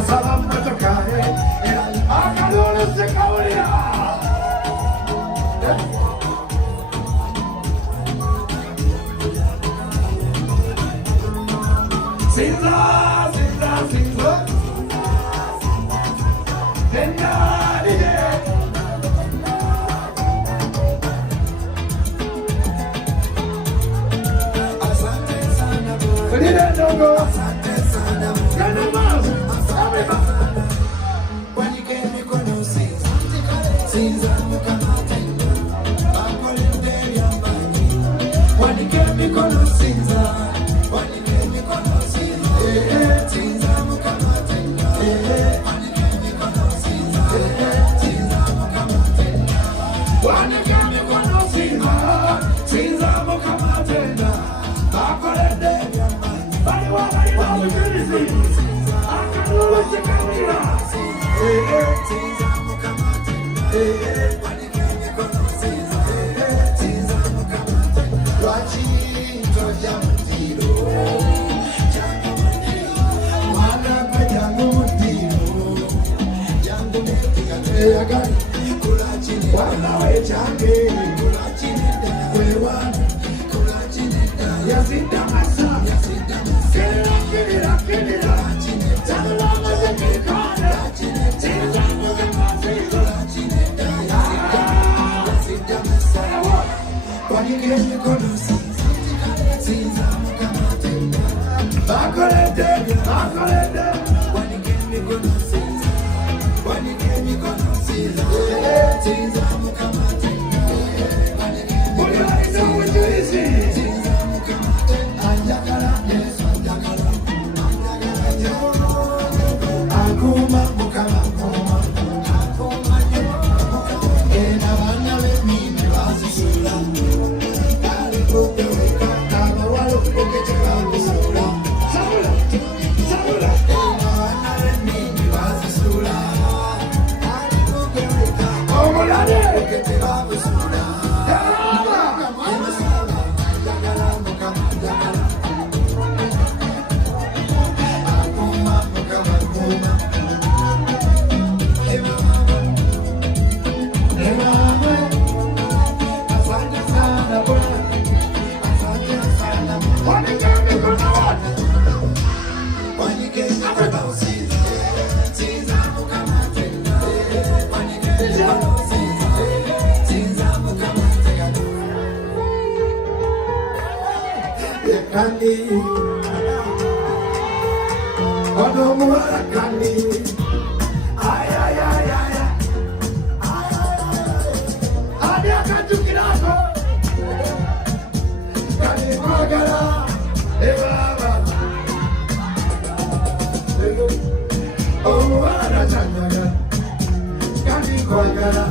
salam matokare akadolo sekauria Sinza Sinza Sinza Denari Asante sana Kudida dogo Asante sana Kana mas Ameba Wanike mikono Sinza Sinza mukamate Bakolende yambani Wanike mikono Sinza Wanike mikono Sinza Sinza mukamate Wanike mikono Sinza Sinza mukamate Wanike mikono Sinza Sinza mukamate Bakolende yambani Bariwa bariwa mukirizi Akanuwa sekawira Sinza mukamate Wanike mikono Sinza Sinza mukamate Wachi toja mtiro Jangu mtiro Wana kwa jangu mtiro Jangu mtiro Teya gani Kula chini Wana we change Kula chini We wana Kula chini Yazida masa Yazida masa Kira kira Chagula mazekikana Sinza mukamate Kula chini Yazida masa Wanike mikono Sinza Sinza mukamate Bakolende Bakolende Wanike mikono Sinza Wanike mikono Sinza Sinza mukamate Wanike mikono Sinza mukamate Anjakala Yesu anjakala Akuma mukama Akuma Ena wana we mimi wasisula Kali kuke weka Kama walo kuke chakamu sula Sabula Sabula Ena wana we mimi wasisula Kali kuke weka Kama walo kuke chakamu sula Ena sala Jakala mukama Jakala Akuma mukama Akuma Ema Ema Asante sana bwana Asante sana Wanike mikono Wanike mikono Sinza mukamate Wanike mikono Sinza mukamate Yekandi Ono muhara kandi Ay ay ay ay Adi akachukirako Kani kwagala Ebaba Omuhara chanyaga Kani kwagala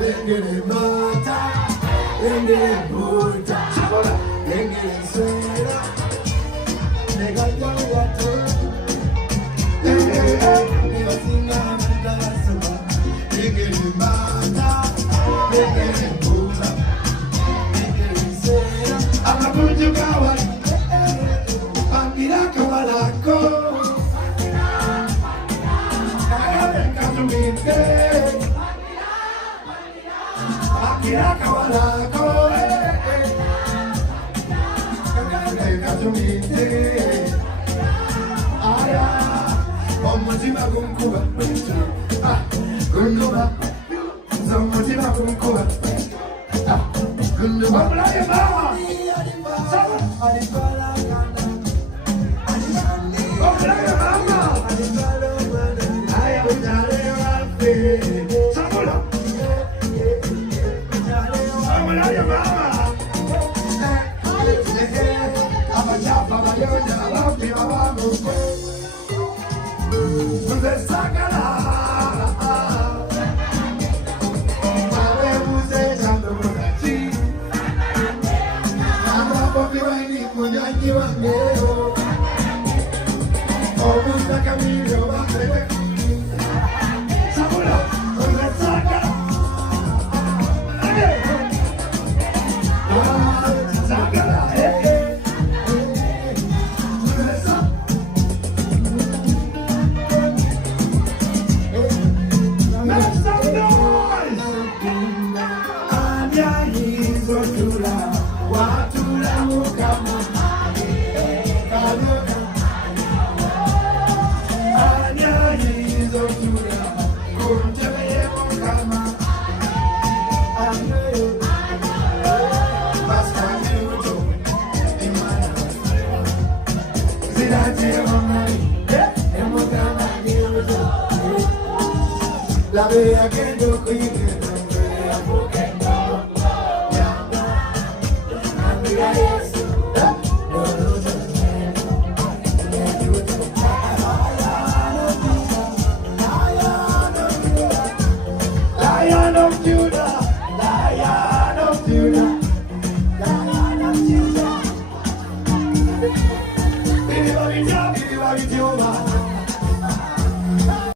Lengere mata Lengere buta Lengere sera Nega yawa to Lengere Niwasinga mandasama Lengere mata Lengere buta Lengere sera Akabuju kawan Pambira kawalako Akare kazumite Akira kawalako Kakare kazumite Aya Omutima kumkuba Kunuba Zomutima kumkuba Kunuba Mulaye mama Sama Alibala kanda Mulaye mama Aya ujale wape Samula Mulaye mama Abajapa bayonya Abapi abamu Mze sakala Mawe mze jando mwachi Amapopi waini kunyanyi wangeo Obusta kamilio wakele Samula Mze sakala Sakala La vida que yo cuide, Lion of Judah, Lion of Judah.